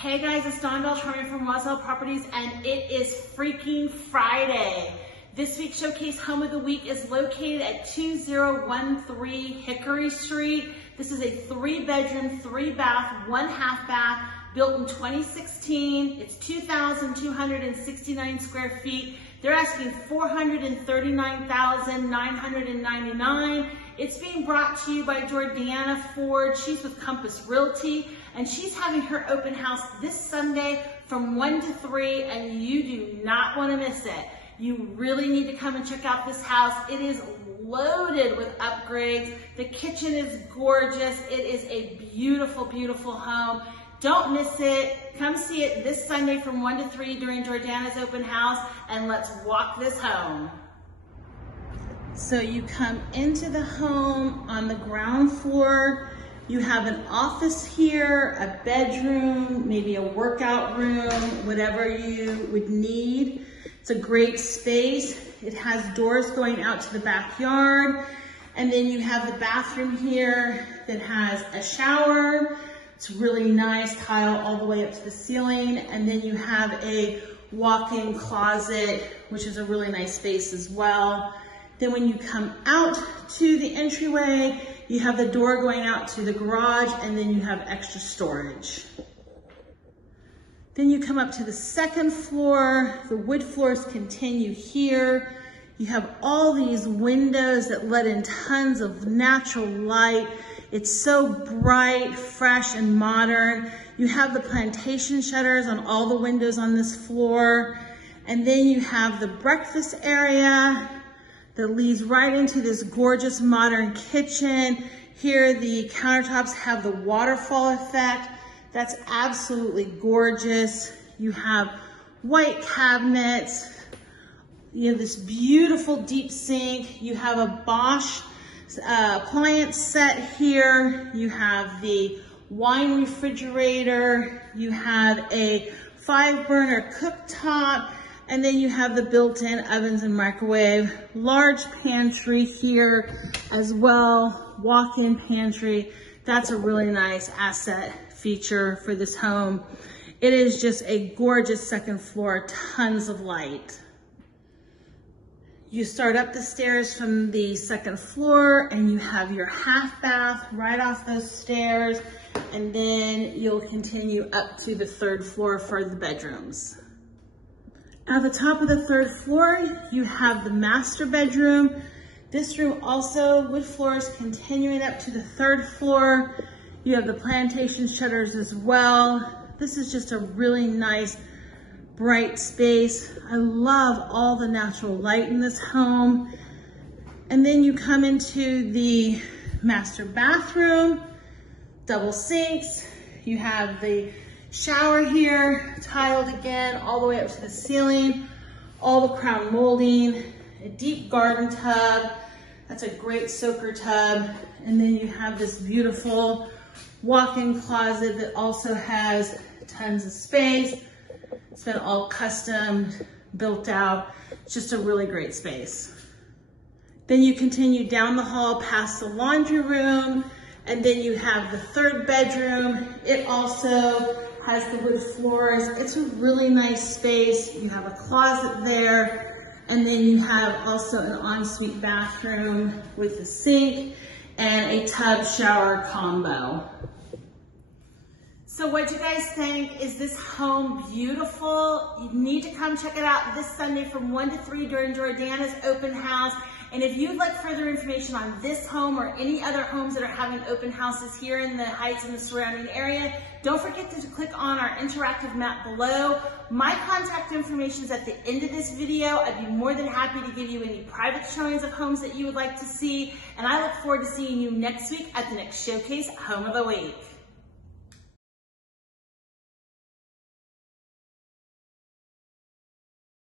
Hey guys, it's Dawn Beltrami from Roswell Properties, and it is freaking Friday. This week's Showcase Home of the Week is located at 2013 Hickory Street. This is a 3-bedroom, 3-bath, 1/2 bath, built in 2016. It's 2,269 square feet. They're asking $439,999. It's being brought to you by Jordana Ford. She's with Compass Realty, and she's having her open house this Sunday from 1 to 3, and you do not want to miss it. You really need to come and check out this house. It is loaded with upgrades. The kitchen is gorgeous. It is a beautiful, beautiful home. Don't miss it. Come see it this Sunday from 1 to 3 during Jordana's open house, and let's walk this home. So you come into the home on the ground floor. You have an office here, a bedroom, maybe a workout room, whatever you would need. It's a great space. It has doors going out to the backyard. And then you have the bathroom here that has a shower. It's really nice, tile all the way up to the ceiling. And then you have a walk-in closet, which is a really nice space as well. Then when you come out to the entryway, you have the door going out to the garage, and then you have extra storage. Then you come up to the second floor. The wood floors continue here. You have all these windows that let in tons of natural light. It's so bright, fresh, and modern. You have the plantation shutters on all the windows on this floor. And then you have the breakfast area that leads right into this gorgeous modern kitchen. Here the countertops have the waterfall effect. That's absolutely gorgeous. You have white cabinets. You have this beautiful deep sink. You have a Bosch appliance set here. You have the wine refrigerator. You have a 5-burner cooktop. And then you have the built-in ovens and microwave. Large pantry here as well, walk-in pantry. That's a really nice asset feature for this home. It is just a gorgeous second floor, tons of light. You start up the stairs from the second floor, and you have your half bath right off those stairs, and then you'll continue up to the third floor for the bedrooms. At the top of the third floor, you have the master bedroom. This room also wood floors continuing up to the third floor. You have the plantation shutters as well. This is just a really nice, bright space. I love all the natural light in this home. And then you come into the master bathroom, double sinks. You have the shower here, tiled again, all the way up to the ceiling, all the crown molding, a deep garden tub. That's a great soaker tub. And then you have this beautiful walk-in closet that also has tons of space. It's been all custom built out. It's just a really great space. Then you continue down the hall past the laundry room, and then you have the third bedroom. It also has the wood floors. It's a really nice space. You have a closet there, and then you have also an ensuite bathroom with a sink and a tub shower combo. So what do you guys think? Is this home beautiful? You need to come check it out this Sunday from 1 to 3 during Jordana's open house. And if you'd like further information on this home or any other homes that are having open houses here in the Heights and the surrounding area, don't forget to click on our interactive map below. My contact information is at the end of this video. I'd be more than happy to give you any private showings of homes that you would like to see. And I look forward to seeing you next week at the next Showcase Home of the Week.